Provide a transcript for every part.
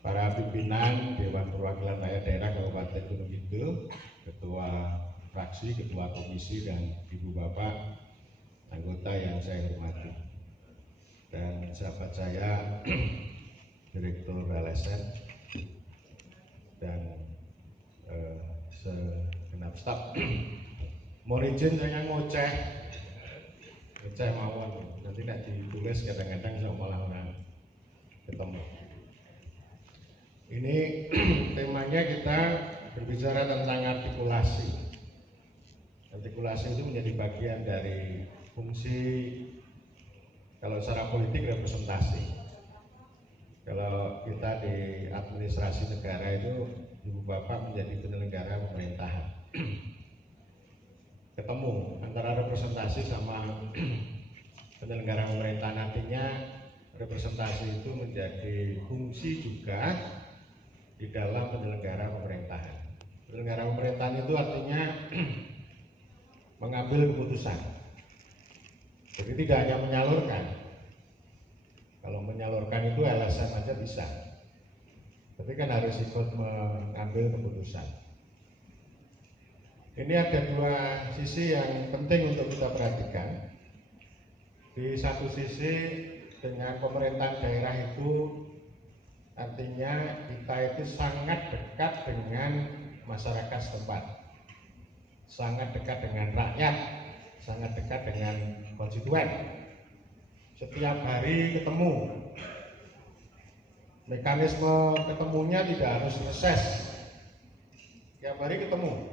para pimpinan Dewan Perwakilan Rakyat Daerah Kabupaten Gunung Kidul, Ketua Fraksi, Ketua Komisi, dan Ibu Bapak anggota yang saya hormati, dan sahabat saya Direktur LSM dan segenap staf. Mohon izin saya ngoceh mawon, nanti tidak ditulis kadang-kadang saya malah orang ketemu. Ini temanya kita berbicara tentang artikulasi. Artikulasi itu menjadi bagian dari fungsi, kalau secara politik, representasi. Kalau kita di administrasi negara itu, Ibu Bapak menjadi penyelenggara pemerintahan. Ketemu antara representasi sama penyelenggara pemerintahan, artinya representasi itu menjadi fungsi juga di dalam penyelenggara pemerintahan. Penyelenggara pemerintahan itu artinya mengambil keputusan. Jadi tidak hanya menyalurkan. Kalau menyalurkan itu LSM aja bisa, tapi kan harus ikut mengambil keputusan. Ini ada dua sisi yang penting untuk kita perhatikan. Di satu sisi, dengan pemerintahan daerah itu artinya kita itu sangat dekat dengan masyarakat setempat, sangat dekat dengan rakyat, sangat dekat dengan konstituen. Setiap hari ketemu, mekanisme ketemunya tidak harus reses, setiap hari ketemu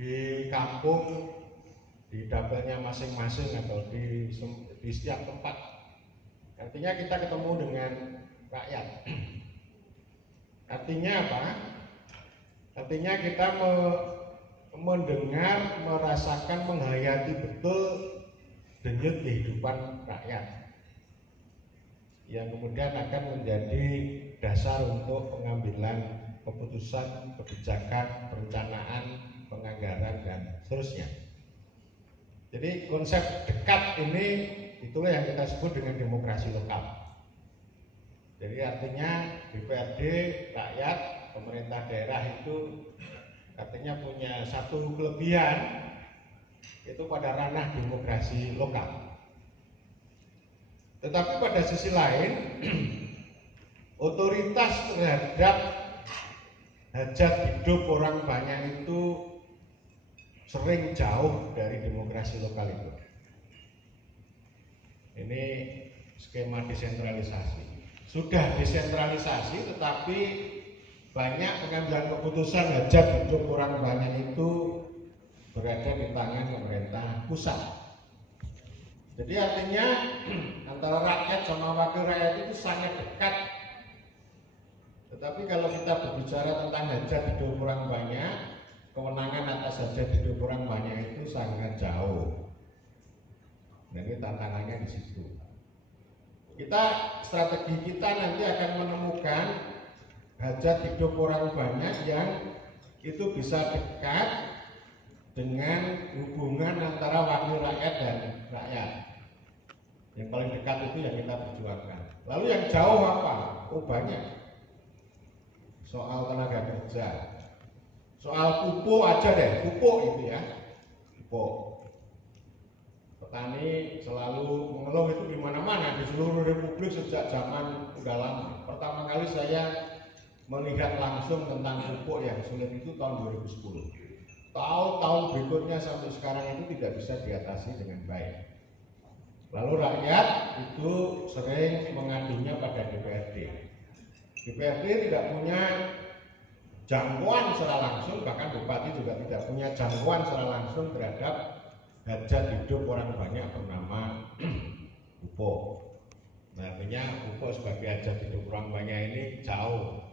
di kampung, di dapilnya masing-masing, atau di setiap tempat. Artinya kita ketemu dengan rakyat. Artinya apa? Artinya kita mendengar, merasakan, menghayati betul denyut kehidupan rakyat, yang kemudian akan menjadi dasar untuk pengambilan keputusan, kebijakan, perencanaan, penganggaran, dan seterusnya. Jadi konsep dekat ini, itulah yang kita sebut dengan demokrasi lokal. Jadi artinya DPRD, rakyat, pemerintah daerah itu artinya punya satu kelebihan, itu pada ranah demokrasi lokal. Tetapi pada sisi lain, otoritas terhadap hajat hidup orang banyak itu sering jauh dari demokrasi lokal itu. Ini skema desentralisasi. Sudah desentralisasi, tetapi banyak pengambilan keputusan hajat hidup orang banyak itu berada di tangan pemerintah pusat. Jadi artinya antara rakyat sama wakil rakyat itu sangat dekat. Tetapi kalau kita berbicara tentang hajat hidup orang banyak, kewenangan atas hajat hidup orang banyak itu sangat jauh. Dan ini tantangannya di situ. Strategi kita nanti akan menemukan hajat hidup orang banyak yang itu bisa dekat dengan hubungan antara wakil rakyat dan rakyat. Yang paling dekat itu yang kita perjuangkan. Lalu yang jauh apa? Oh banyak. Soal tenaga kerja, soal pupuk aja deh, pupuk itu ya, pupuk. Petani selalu mengeluh itu di mana-mana di seluruh Republik sejak zaman udah lama. Pertama kali saya melihat langsung tentang pupuk yang sulit itu tahun 2010. Tahun-tahun berikutnya sampai sekarang itu tidak bisa diatasi dengan baik. Lalu rakyat itu sering mengadunya pada DPRD. DPRD tidak punya jangkauan secara langsung, bahkan Bupati juga tidak punya jangkauan secara langsung terhadap hajat hidup orang banyak bernama pupuk. Nah, artinya pupuk sebagai hajat hidup orang banyak ini jauh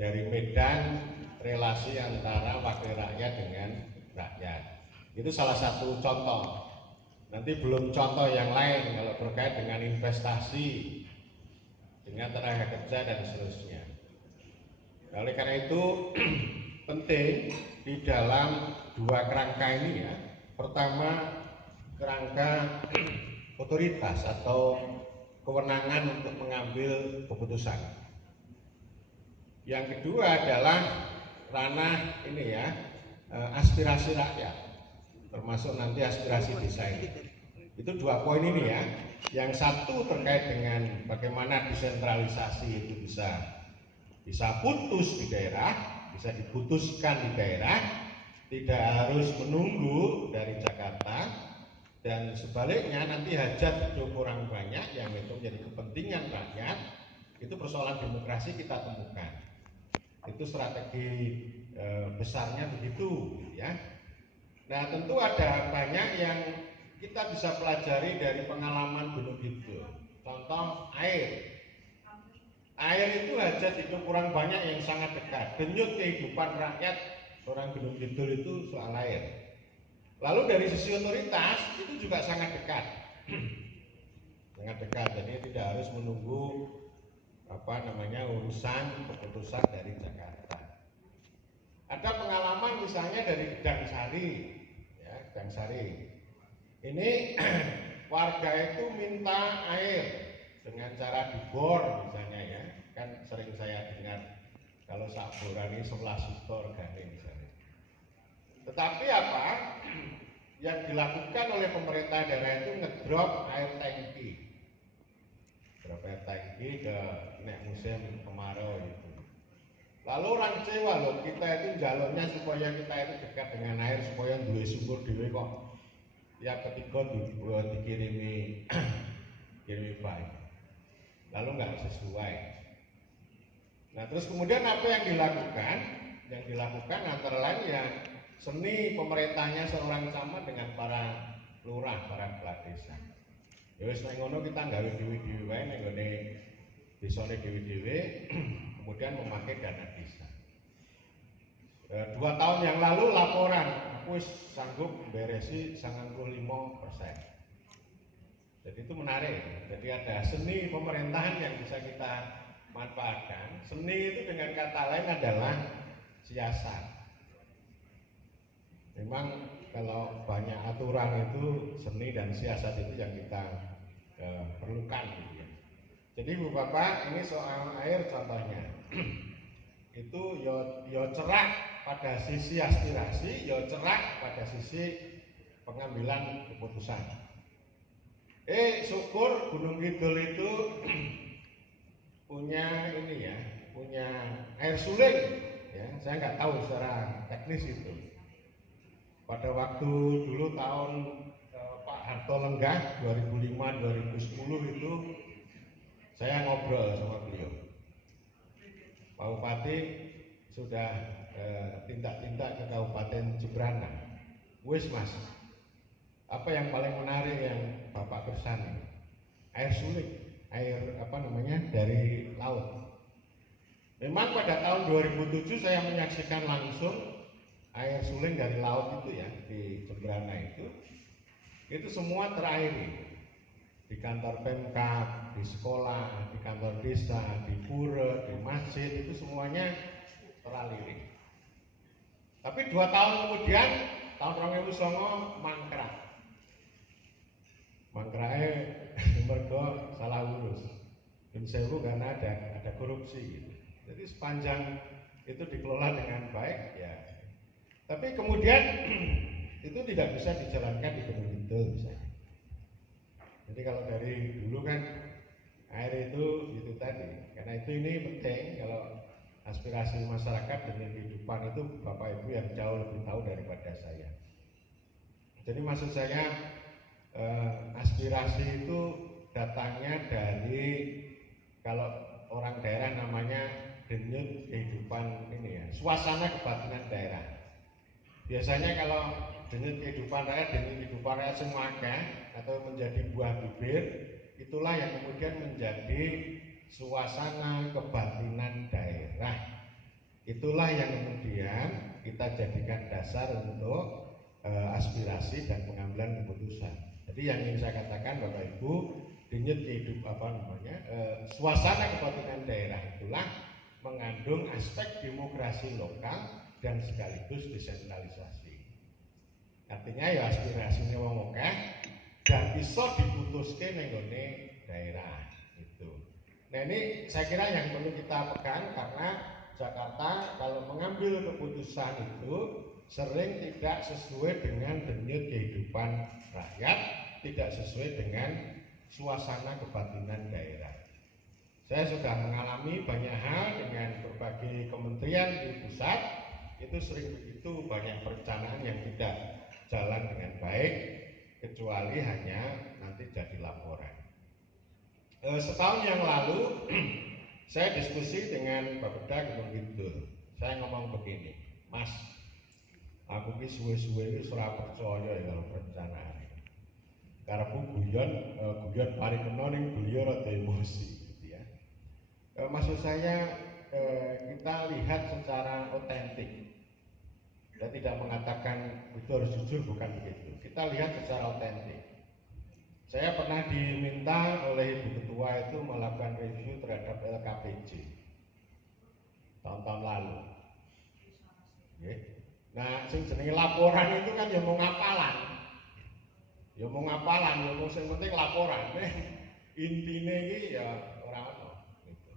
dari medan relasi antara wakil rakyat dengan rakyat. Itu salah satu contoh. Nanti belum contoh yang lain kalau terkait dengan investasi, dengan tenaga kerja, dan seterusnya. Oleh karena itu penting di dalam dua kerangka ini ya. Pertama, kerangka otoritas atau kewenangan untuk mengambil keputusan. Yang kedua adalah ranah ini ya, aspirasi rakyat, termasuk nanti aspirasi desa ini. Itu 2 poin ini ya. Yang satu terkait dengan bagaimana desentralisasi itu bisa putus di daerah, bisa diputuskan di daerah, tidak harus menunggu dari Jakarta, dan sebaliknya nanti hajat hidup orang banyak yang itu menjadi kepentingan rakyat, itu persoalan demokrasi kita temukan. Itu strategi besarnya begitu ya. Nah tentu ada banyak yang kita bisa pelajari dari pengalaman Gunung Kidul. Contoh air. Air itu hajat hidup orang banyak yang sangat dekat. Denyut kehidupan rakyat orang Gunung Kidul itu soal air. Lalu dari sisi otoritas itu juga sangat dekat. Sangat dekat. Jadi tidak harus menunggu urusan keputusan dari Jakarta. Ada pengalaman misalnya dari Gedang Sari, ya, Gedang Sari. Ini warga itu minta air dengan cara dibor misalnya ya, kan sering saya dengar kalau sak boran ini 11 juta regane misalnya. Tetapi apa yang dilakukan oleh pemerintah daerah itu ngedrop air tangki, drop air tangki ke nek musim kemarau itu. Lalu orang kecewa loh, kita itu jalurnya supaya kita itu dekat dengan air, supaya duwe sumur dhewe kok ya ketiga dikirimi baik, lalu nggak sesuai. Nah terus kemudian apa yang dilakukan? Yang dilakukan antara lain ya seni pemerintahnya seorang sama dengan para lurah, para kepala desa. Ya wis nek ngono kita nggawe dhewe-dhewe wae nek nggone desane dhewe-dhewe, kemudian memakai dana desa. 2 tahun yang lalu laporan aku sanggup beresi 95%. Jadi itu menarik. Jadi ada seni pemerintahan yang bisa kita manfaatkan. Seni itu dengan kata lain adalah siasat. Memang kalau banyak aturan itu seni dan siasat itu yang kita perlukan gitu ya. Jadi Bu Bapak, ini soal air contohnya. Itu yo cerak pada sisi aspirasi, yo cerak pada sisi pengambilan keputusan. Syukur Gunung Kidul itu punya ini ya, punya air suling ya. Saya nggak tahu secara teknis itu. Pada waktu dulu tahun Pak Harto Lenggah 2005-2010 itu saya ngobrol sama beliau. Pak Bupati sudah tindak-tindak ke Kabupaten Jembrana. Wis Mas, apa yang paling menarik yang Bapak kersani? Air suling, air dari laut. Memang pada tahun 2007 saya menyaksikan langsung air suling dari laut itu ya di Jembrana itu semua terairi. Di kantor Pemkab, di sekolah, di kantor desa, di pura, di masjid, itu semuanya teraliri. Tapi 2 tahun kemudian, tahun 2009 mangkrak. Mangkraknya mergo salah urus. Sewu karena ada korupsi gitu. Jadi sepanjang itu dikelola dengan baik ya. Tapi kemudian itu tidak bisa dijalankan di Gunung Kidul misalnya. Jadi kalau dari dulu kan air itu tadi, karena itu ini penting kalau aspirasi masyarakat dan kehidupan itu Bapak Ibu yang jauh lebih tahu daripada saya. Jadi maksud saya aspirasi itu datangnya dari kalau orang daerah namanya denyut kehidupan ini ya, suasana kebatinan daerah. Biasanya kalau denyut kehidupan rakyat semuanya atau menjadi buah bibir, itulah yang kemudian menjadi suasana kebatinan daerah. Itulah yang kemudian kita jadikan dasar untuk aspirasi dan pengambilan keputusan. Jadi yang ingin saya katakan Bapak Ibu, denyut kehidupan suasana kebatinan daerah itulah mengandung aspek demokrasi lokal dan sekaligus desentralisasi. Artinya ya aspirasinya wong akeh dan iso diputuske ning gone daerah itu. Nah ini saya kira yang perlu kita pegang karena Jakarta kalau mengambil keputusan itu sering tidak sesuai dengan denyut kehidupan rakyat, tidak sesuai dengan suasana kebatinan daerah. Saya sudah mengalami banyak hal dengan berbagai kementerian di pusat, itu sering begitu, banyak perencanaan yang tidak jalan dengan baik, kecuali hanya nanti jadi laporan. Setahun yang lalu saya diskusi dengan Bapeda Gunung Kidul. Saya ngomong begini, Mas, aku ki suwe-suwe iki ora percaya ya kalau perencanaan. Karepku guyon parikena ning beliau rada emosi gitu ya. Maksud saya kita lihat secara otentik. Saya tidak mengatakan itu harus jujur, bukan begitu. Kita lihat secara otentik. Saya pernah diminta oleh Ibu Ketua itu melakukan review terhadap LKPJ tahun-tahun lalu. Nah, sing jenenge laporan itu kan ya mau ngapalan. Ya mau ngapalan, ya mau sing penting laporan. Intine iki ya ora ono gitu.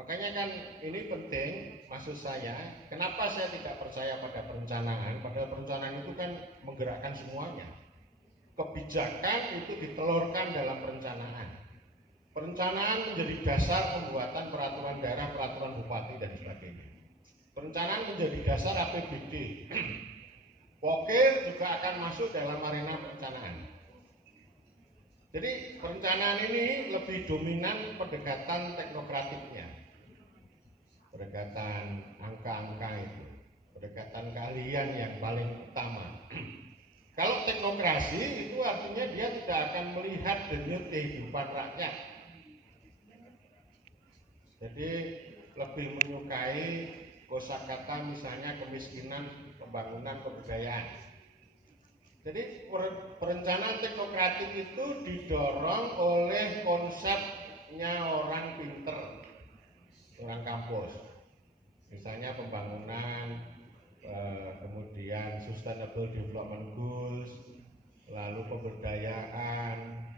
Makanya kan ini penting, maksud saya, kenapa saya tidak percaya pada perencanaan? Padahal perencanaan itu kan menggerakkan semuanya. Kebijakan itu ditelurkan dalam perencanaan. Perencanaan menjadi dasar pembuatan peraturan daerah, peraturan bupati dan sebagainya. Perencanaan menjadi dasar APBD. Pokir juga akan masuk dalam arena perencanaan. Jadi perencanaan ini lebih dominan pendekatan teknokratiknya, pendekatan angka-angka itu, pendekatan keahlian yang paling utama. Kalau teknokrasi itu artinya dia tidak akan melihat denyut kehidupan rakyat. Jadi lebih menyukai kosakata misalnya kemiskinan, pembangunan, kebudayaan. Jadi perencanaan teknokratik itu didorong oleh konsepnya orang pinter, orang kampus. Misalnya pembangunan, kemudian sustainable development goals, lalu pemberdayaan,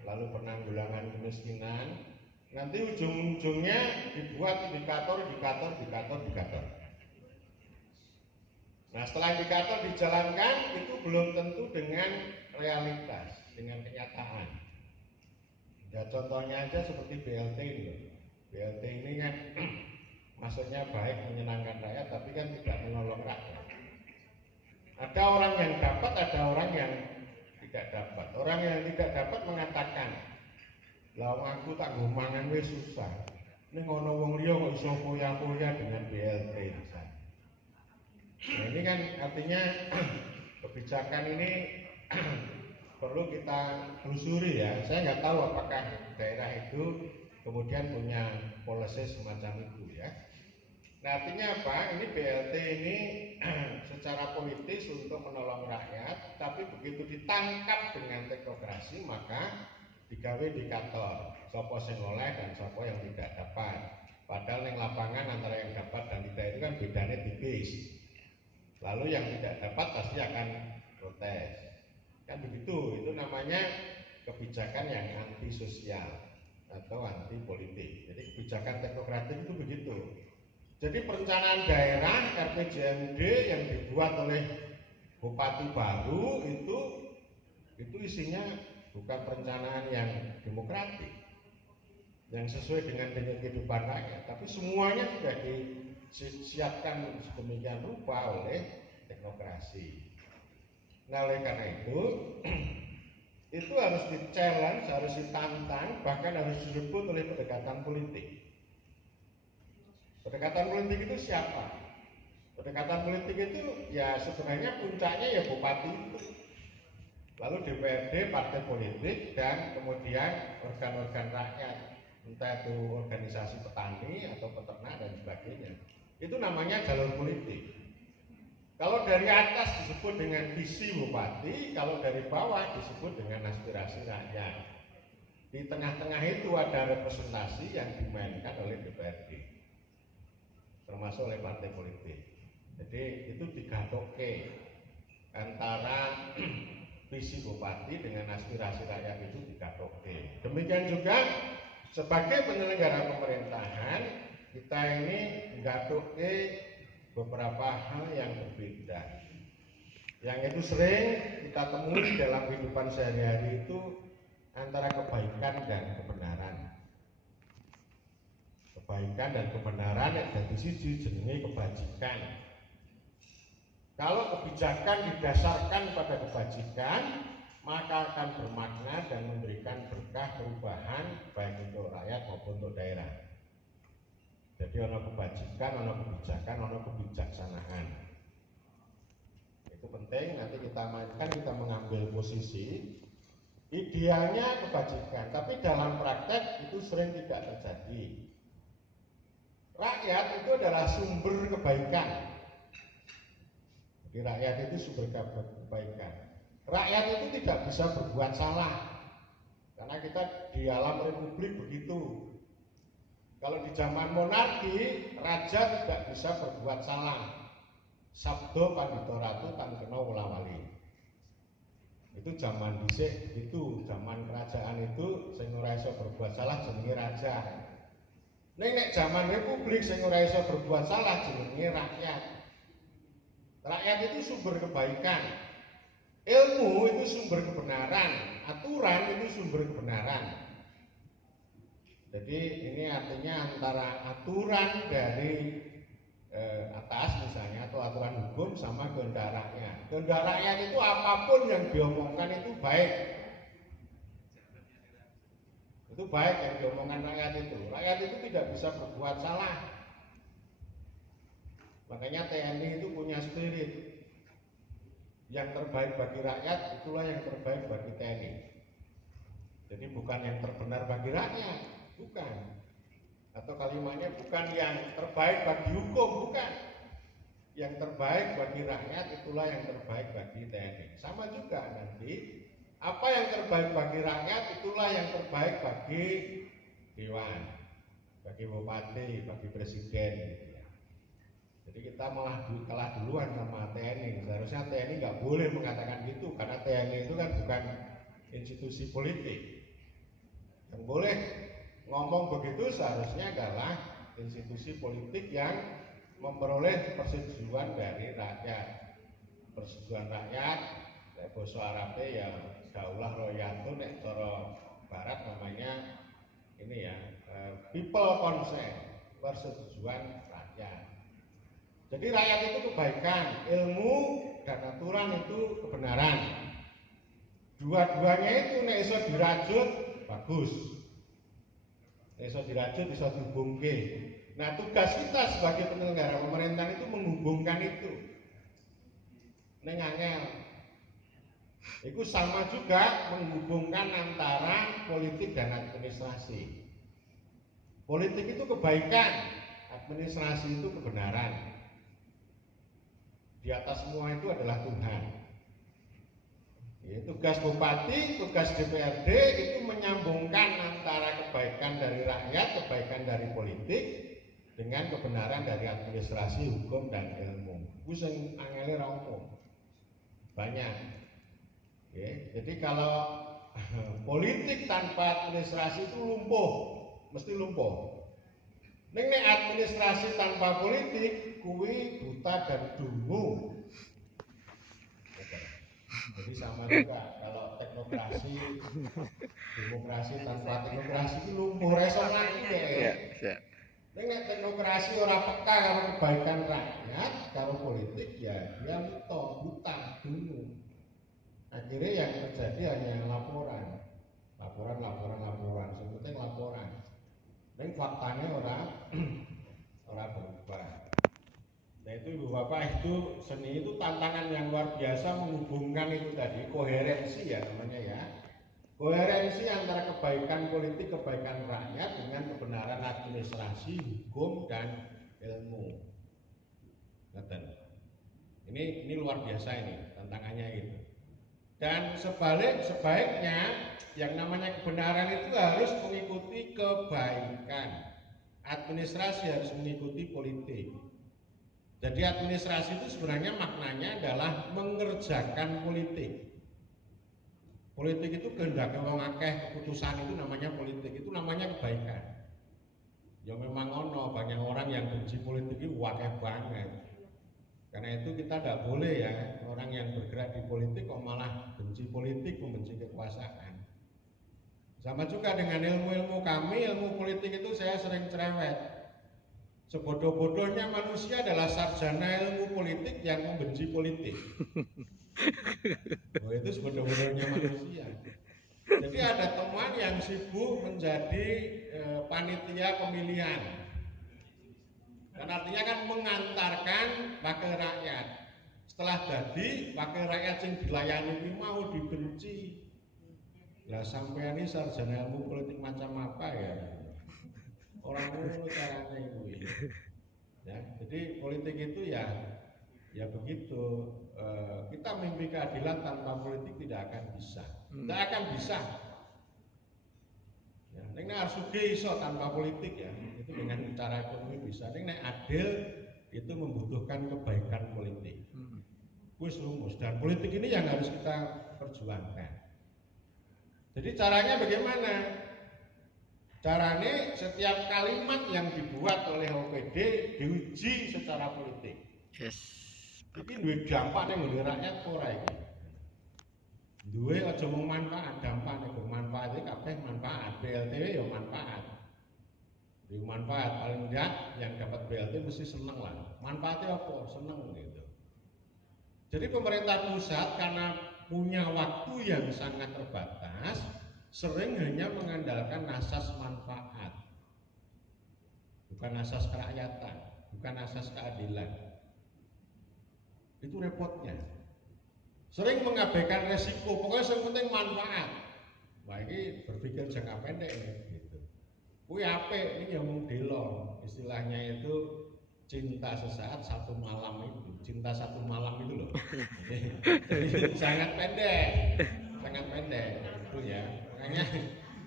lalu penanggulangan kemiskinan. Nanti ujung-ujungnya dibuat indikator. Nah, setelah indikator dijalankan itu belum tentu dengan realitas, dengan kenyataan. Ya contohnya aja seperti BLT ini. BLT ini kan maksudnya baik menyenangkan rakyat, tapi kan tidak menolong rakyat. Ada orang yang dapat, ada orang yang tidak dapat. Orang yang tidak dapat mengatakan, "Lah aku tak nggo mangan wis susah. Ning ana wong liya kok iso foya-foya dengan BLT misalnya." Nah, ini kan artinya kebijakan ini perlu kita telusuri ya. Saya nggak tahu apakah daerah itu kemudian punya policy semacam itu ya. Nah, artinya apa? Ini BLT ini secara politis untuk menolong rakyat, tapi begitu ditangkap dengan teknokrasi maka digawe indikator sapa sing oleh dan sapa yang tidak dapat. Padahal yang lapangan antara yang dapat dan tidak itu kan bedanya tipis. Lalu yang tidak dapat pasti akan protes. Kan begitu, itu namanya kebijakan yang anti sosial atau anti politik. Jadi kebijakan teknokratik itu begitu. Jadi perencanaan daerah RPJMD yang dibuat oleh Bupati baru itu isinya bukan perencanaan yang demokratik, yang sesuai dengan kehidupan rakyat, tapi semuanya sudah disiapkan sedemikian rupa oleh teknokrasi. Nah, oleh karena itu harus di-challenge, harus ditantang, bahkan harus direbut oleh pendekatan politik. Pendekatan politik itu siapa? Pendekatan politik itu ya sebenarnya puncaknya ya bupati itu. Lalu DPRD, partai politik, dan kemudian organ-organ rakyat, entah itu organisasi petani atau peternak dan sebagainya. Itu namanya jalur politik. Kalau dari atas disebut dengan visi bupati, kalau dari bawah disebut dengan aspirasi rakyat. Di tengah-tengah itu ada representasi yang dimainkan oleh DPRD, termasuk oleh partai politik. Jadi itu digadokke antara visi bupati dengan aspirasi rakyat itu digadokke. Demikian juga sebagai penyelenggara pemerintahan, kita ini ngatuke beberapa hal yang berbeda. Yang itu sering kita temui dalam kehidupan sehari-hari itu antara kebaikan dan kebenaran. Kebaikan dan kebenaran yang dadi siji jenenge kebajikan. Kalau kebijakan didasarkan pada kebajikan, maka akan bermakna dan memberikan berkah perubahan baik untuk rakyat maupun untuk daerah. Jadi ono kebajikan, ono kebijakan, ono kebijaksanaan. Itu penting, nanti kita mainkan, kita mengambil posisi. Idealnya kebajikan, tapi dalam praktek itu sering tidak terjadi. Rakyat itu adalah sumber kebaikan. Jadi rakyat itu sumber kebaikan. Rakyat itu tidak bisa berbuat salah, karena kita di alam republik begitu. Kalau di zaman monarki, raja tidak bisa berbuat salah. Sabdo pandito ratu tan kena wala-wali. Itu zaman dhisik, itu zaman kerajaan itu sing ora iso berbuat salah jenenge raja. Nek zaman republik sing ora iso berbuat salah jenenge rakyat. Rakyat itu sumber kebaikan. Ilmu itu sumber kebenaran, aturan itu sumber kebenaran. Jadi ini artinya antara aturan dari atas misalnya atau aturan hukum sama kehendak rakyat. Kehendak rakyat itu apapun yang diomongkan itu baik. Itu baik yang diomongkan rakyat itu. Rakyat itu tidak bisa berbuat salah. Makanya TNI itu punya spirit. Yang terbaik bagi rakyat itulah yang terbaik bagi TNI. Jadi bukan yang terbenar bagi rakyat, bukan. Atau kalimatnya bukan yang terbaik bagi hukum, bukan. Yang terbaik bagi rakyat itulah yang terbaik bagi TNI. Sama juga nanti apa yang terbaik bagi rakyat itulah yang terbaik bagi dewan, bagi bupati, bagi presiden gitu ya. Jadi kita malah kalah duluan sama TNI. Seharusnya TNI nggak boleh mengatakan gitu, karena TNI itu kan bukan institusi politik. Yang boleh ngomong begitu seharusnya adalah institusi politik yang memperoleh persetujuan dari rakyat. Persetujuan rakyat, bahasa Arabnya ya daulah royatun, nek cara barat namanya ini ya people consent, persetujuan rakyat. Jadi rakyat itu kebaikan, ilmu dan aturan itu kebenaran. Dua-duanya itu nek iso dirajut bagus. Nek iso dirajut iso dihubungke. Nah, tugas kita sebagai penyelenggara pemerintahan itu menghubungkan itu. Ning angel. Itu sama juga menghubungkan antara politik dan administrasi. Politik itu kebaikan, administrasi itu kebenaran. Di atas semua itu adalah Tuhan. Ya, tugas bupati, tugas DPRD itu menyambungkan antara kebaikan dari rakyat, kebaikan dari politik dengan kebenaran dari administrasi, hukum dan ilmu. Ku sing angele ra umum. Banyak. Ya, jadi kalau politik tanpa administrasi itu lumpuh, mesti lumpuh. Ning nek administrasi tanpa politik kuwi buta dan dungu. Jadi sama juga kalau teknokrasi, demokrasi tanpa teknokrasi itu lumpuh resonansi deh. Ning nek teknokrasi ora peka karo kebaikan rakyat, karo politik ya dia buta, dungu. Akhirnya yang terjadi hanya laporan. Sebetulnya laporan. Dan faktanya orang berubah. Nah itu Ibu Bapak, itu seni itu tantangan yang luar biasa menghubungkan itu tadi, koherensi ya namanya ya. Koherensi antara kebaikan politik, kebaikan rakyat dengan kebenaran administrasi, hukum dan ilmu. Ini luar biasa ini tantangannya itu. Dan sebaiknya yang namanya kebenaran itu harus mengikuti kebaikan. Administrasi harus mengikuti politik. Jadi administrasi itu sebenarnya maknanya adalah mengerjakan politik. Politik itu kehendak wong akeh, keputusan itu namanya politik, itu namanya kebaikan. Ya memang ono banyak orang yang benci politik ini wakil banget. Karena itu kita tidak boleh ya orang yang bergerak di politik kok malah benci politik, membenci kekuasaan. Sama juga dengan ilmu-ilmu kami, ilmu politik itu saya sering cerewet. Sebodoh-bodohnya manusia adalah sarjana ilmu politik yang membenci politik. Oh, itu sebodoh-bodohnya manusia. Jadi ada teman yang sibuk menjadi panitia pemilihan. Dan artinya kan mengantarkan wakil rakyat. Setelah jadi wakil rakyat yang dilayani ini mau dibenci. Lah sampai ini sarjana ilmu politik macam apa ya? Orang ngono caranya itu. Ya, jadi politik itu ya begitu. Kita mimpi keadilan tanpa politik tidak akan bisa. Tidak akan bisa. Ya, nek harus sugih iso tanpa politik ya. Itu dengan cara ekonomi bisa. Nek adil itu membutuhkan kebaikan politik. Wis rumus, dan politik ini yang harus kita perjuangkan. Jadi caranya bagaimana? Caranya setiap kalimat yang dibuat oleh OPD diuji secara politik. Yes. Iki duwe dampak ning ngene rakyat ora iki. Duwe aja mung manfaat, dampak ning manfaat iki kabeh manfaat, BLT ya manfaat. Di manfaat paling enggak yang dapat BLT mesti seneng lah. Manfaatnya apa? Seneng gitu. Jadi pemerintah pusat karena punya waktu yang sangat terbatas, sering hanya mengandalkan asas manfaat. Bukan asas kerakyatan, bukan asas keadilan. Itu repotnya. Sering mengabaikan resiko, pokoknya yang penting manfaat. Wah ini berpikir jangka pendek gitu. Kuwi apik ini ngomong delong, istilahnya itu cinta sesaat satu malam itu, cinta satu malam itu loh. Jadi sangat pendek itu ya. Makanya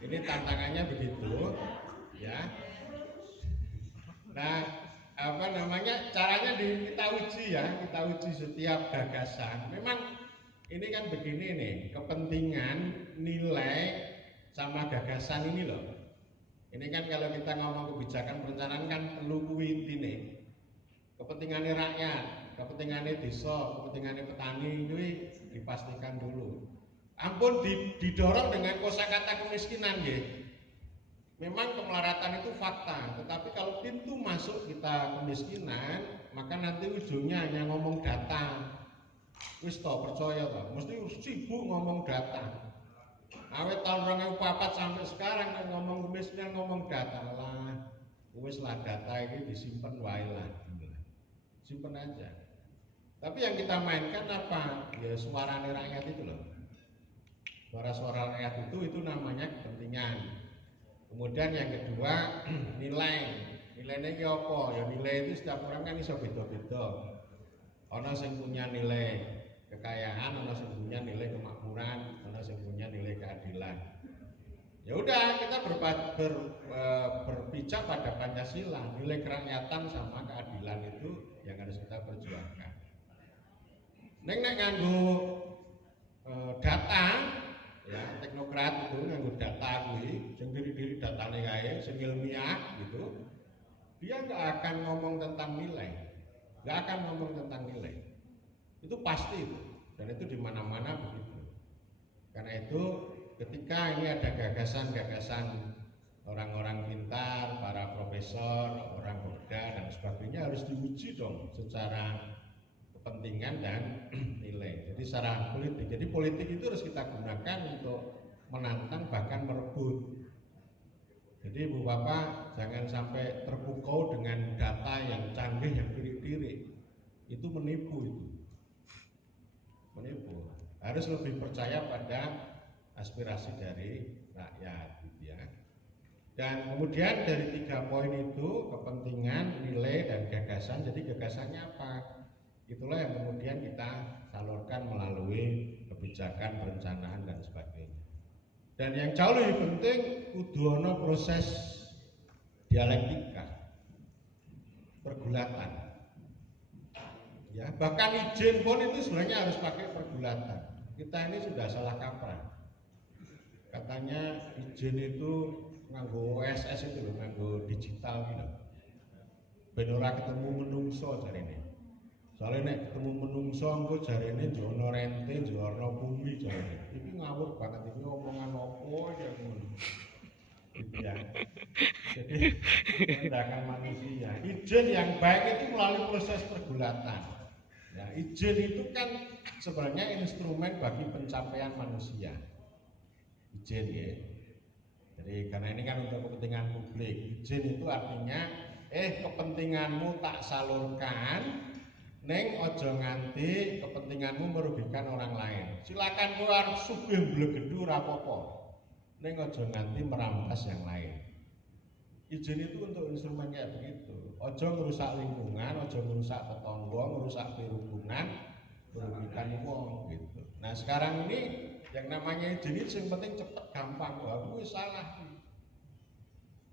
ini tantangannya begitu, ya. Nah, apa namanya? Caranya kita uji ya, kita uji setiap gagasan. Memang ini kan begini nih, kepentingan, nilai sama gagasan ini loh. Ini kan kalau kita ngomong kebijakan perencanaan kan perlu kuwi intine. Kepentingannya rakyat, kepentingannya desa, kepentingannya petani itu dipastikan dulu. Ampun didorong dengan kosakata kemiskinan ya. Memang kemelaratan itu fakta, tetapi kalau pintu masuk kita kemiskinan, maka nanti ujungnya hanya ngomong data. Wis toh percaya toh, mesti sibuk ngomong data. Awet tahun 2004 sampai sekarang ngomong kemiskinan ngomong data lah. Wis lah data ini disimpan wae lah. Simpen aja. Tapi yang kita mainkan apa? Ya suara rakyat itu loh. Suara-suara rakyat itu namanya kepentingan. Kemudian yang kedua nilai. Nilainya ki apa? Ya nilai itu setiap orang kan iso beda-beda. Ana sing punya nilai kekayaan, ana sing punya nilai kemakmuran, ana sing punya nilai keadilan. Ya udah kita berpijak pada Pancasila, nilai kerakyatan sama keadilan itu yang harus kita perjuangkan. Nek nganggo data, ya teknokrat itu nganggo data kuwi, sing diri-diri datane kae, sing ilmiah gitu, dia nggak akan ngomong tentang nilai, nggak akan ngomong tentang nilai. Itu pasti itu, dan itu di mana-mana begitu. Karena itu ketika ini ada gagasan-gagasan orang-orang pintar, para profesor, orang Porda dan sebagainya harus diuji dong secara kepentingan dan nilai. Jadi secara politik. Jadi politik itu harus kita gunakan untuk menantang bahkan merebut. Jadi Ibu Bapak jangan sampai terpukau dengan data yang canggih yang tirik-tirik. Itu menipu itu. Menipu. Harus lebih percaya pada aspirasi dari rakyat gitu ya. Dan kemudian dari 3 poin itu kepentingan, nilai dan gagasan. Jadi gagasannya apa? Itulah yang kemudian kita salurkan melalui kebijakan, perencanaan dan sebagainya. Dan yang jauh lebih penting kudu ana proses dialektika, pergulatan. Ya, bahkan izin pun itu sebenarnya harus pakai pergulatan. Kita ini sudah salah kaprah. Katanya izin itu nganggo OSS itu loh, nganggo digital gitu. ben ora ketemu menungso jarene. Soale nek ketemu menungso engko jarene njono rente, njono bumi jarene. Iki ngawur banget iki omongan opo ya ngono. Gitu ya. Jadi tindakan manusia. Izin yang baik itu melalui proses pergulatan. Ya, izin itu kan sebenarnya instrumen bagi pencapaian manusia. Izin ya. Jadi karena ini kan untuk kepentingan publik. Izin itu artinya kepentinganmu tak salurkan, neng ojo nganti kepentinganmu merugikan orang lain. Silakan keluar sugih blegedu rapopo. Neng ojo nganti merampas yang lain. Izin itu untuk instrumen kayak begitu. Ojo merusak lingkungan, ojo merusak tetangga, merusak perhubungan, merugikan uang gitu. Nah sekarang ini yang namanya izin itu yang penting cepet gampang. Wah, gue salah.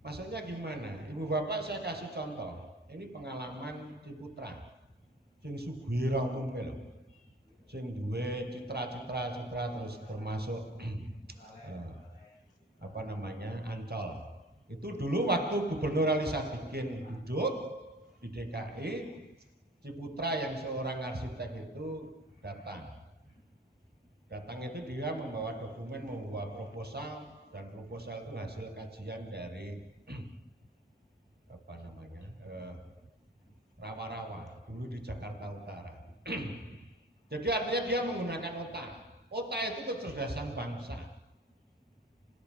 Maksudnya gimana? Ibu bapak saya kasih contoh. Ini pengalaman Ciputra. Sing sugih ra umum lho. Sing duwe citra terus termasuk Ancol. Itu dulu waktu Gubernur Ali Sadikin duduk di DKI, Ciputra yang seorang arsitek itu datang itu dia membawa dokumen, membawa proposal, dan proposal itu hasil kajian dari rawa-rawa dulu di Jakarta Utara. Jadi artinya dia menggunakan otak. Otak itu kecerdasan bangsa.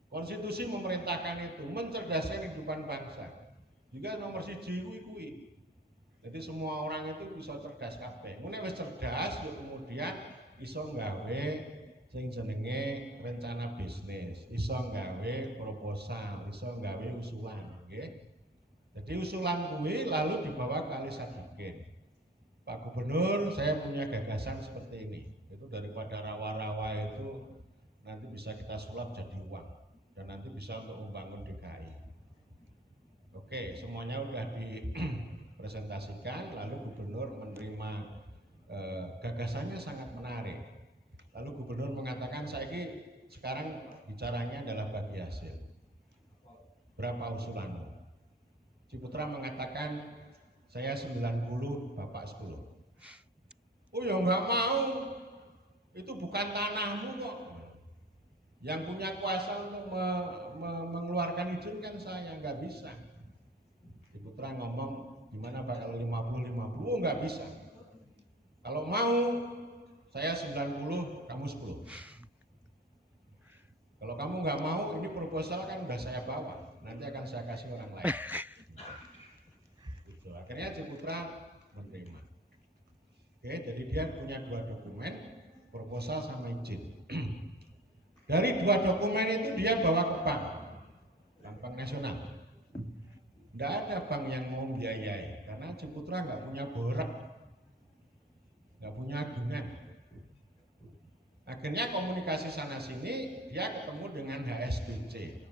Konstitusi memerintahkan itu, mencerdaskan kehidupan bangsa. Juga nomor siji kuwi. Jadi semua orang itu bisa cerdas kabeh. Mun wis cerdas, kemudian iso nggawe sing jenenge rencana bisnis, iso nggawe proposal, iso nggawe usulan, nggih. Jadi usulan kuwi lalu dibawa ke Ali Sadikin. Pak Gubernur, saya punya gagasan seperti ini. Itu daripada rawa-rawa itu nanti bisa kita sulap jadi uang dan nanti bisa untuk membangun DKI. Oke, semuanya udah dipresentasikan, lalu Gubernur menerima gagasannya sangat menarik. Lalu Gubernur mengatakan, saya ini sekarang bicaranya adalah bagi hasil. Berapa usulanmu? Ciputra mengatakan, saya 90, Bapak 10. Oh ya nggak mau, itu bukan tanahmu kok. Yang punya kuasa untuk mengeluarkan izin kan saya, nggak bisa. Ciputra ngomong, gimana Pak kalau 50-50? Oh nggak bisa. Kalau mau, saya 90, kamu 10. Kalau kamu nggak mau, ini proposal kan udah saya bawa, nanti akan saya kasih orang lain. Gitu. Akhirnya Ciputra menerima. Oke, jadi dia punya 2 dokumen, proposal sama izin. Dari 2 dokumen itu dia bawa ke bank nasional. Tidak ada bank yang mau membiayai, karena Ciputra nggak punya borek, nggak punya agungan. Akhirnya komunikasi sana sini, dia ketemu dengan HSBC,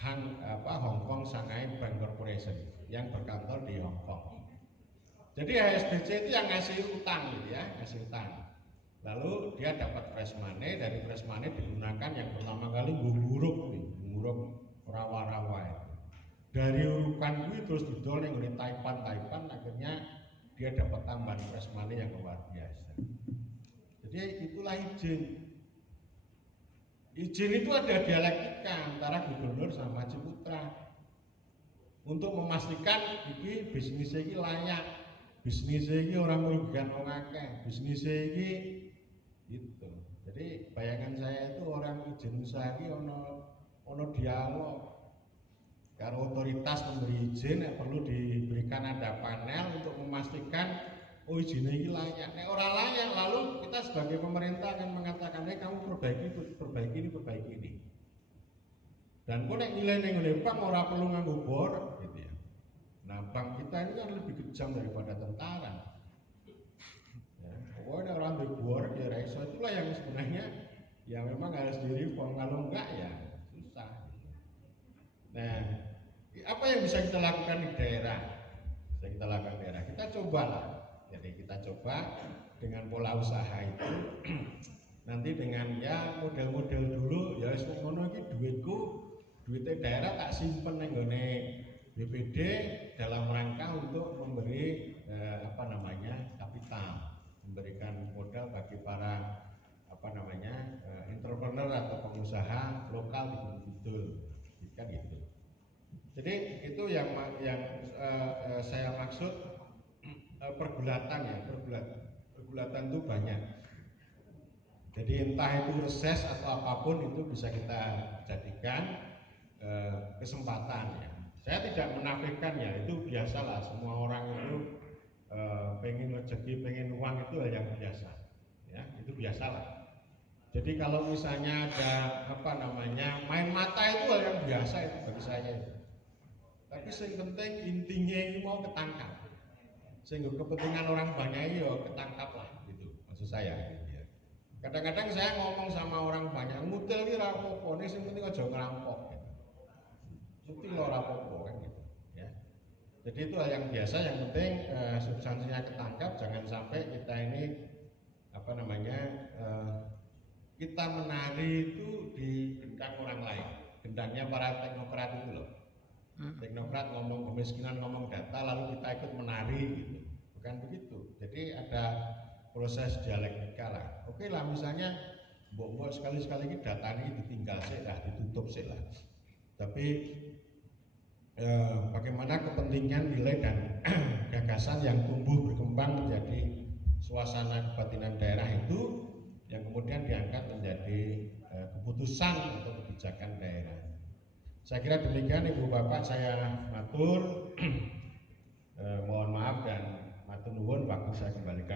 Hong Kong Shanghai Bank Corporation, yang berkantor di Hong Kong. Jadi HSBC itu yang ngasih utang gitu ya, ngasih utang. Lalu dia dapat fresh money, dari fresh money digunakan yang pertama kali nguruk rawa-rawa itu. Dari urukan gue terus didol yang dari Taipan, akhirnya dia dapat tambahan fresh money yang luar biasa. Jadi itulah izin. Izin itu ada dialektika antara Gubernur sama Ciputra untuk memastikan ini bisnis ini layak, bisnis ini orang merugikan orang akeh, bisnis ini gitu. Jadi bayangan saya itu orang izin usaha ini ono dialog. Karo otoritas memberi izin, perlu diberikan ada panel untuk memastikan oh izin ini layak. Nek orang layak, lalu kita sebagai pemerintah akan mengatakan, kamu perbaiki ini. Dan kok nek nilai ning bank ora perlu nganggo bor, gitu ya. Nah, bank kita ini kan lebih kejam daripada tentara. Ya, pokoknya orang berbor ya iso, itulah yang sebenarnya ya memang harus direform, kalau enggak ya susah. Nah, apa yang bisa kita lakukan di daerah? Kita cobalah. Jadi kita coba dengan pola usaha itu nanti dengan ya model-model dulu ya wis ngono iki duitnya daerah tak simpen nang gone BPD dalam rangka bagi para entrepreneur atau pengusaha lokal di Gunung Kidul, kan gitu. Jadi itu yang saya maksud pergulatan ya, pergulatan itu banyak. Jadi entah itu reses atau apapun itu bisa kita jadikan kesempatan ya. Saya tidak menafikan ya, itu biasalah, semua orang itu pengen rezeki, pengen uang, itu hal yang biasa ya, itu biasalah. Jadi kalau misalnya ada main mata, itu hal yang biasa itu bagi saya itu. Tapi yang penting intinya ini mau ketangkap, sehingga kepentingan orang banyak ya ketangkap lah gitu, maksud saya gitu ya. Kadang-kadang saya ngomong sama orang banyak, ngutil ki ra apa-apa, ning sing penting aja ngerampok gitu. Penting ora apa-apa kan gitu ya. Jadi itu hal yang biasa, yang penting substansinya ketangkap, jangan sampai kita ini kita menari itu di gendang orang lain, gendangnya para teknokrat itu loh. Teknokrat ngomong kemiskinan, ngomong data, lalu kita ikut menari gitu, bukan begitu. Jadi ada proses dialektika lah. Oke lah, misalnya mbok sekali-sekali ini data ini ditinggal sih lah, ditutup sih lah. Tapi bagaimana kepentingan nilai dan gagasan yang tumbuh berkembang menjadi suasana kebatinan daerah itu yang kemudian diangkat menjadi keputusan atau kebijakan daerah. Saya kira demikian Ibu Bapak, saya matur, mohon maaf dan matur nuwun, waktu saya kembalikan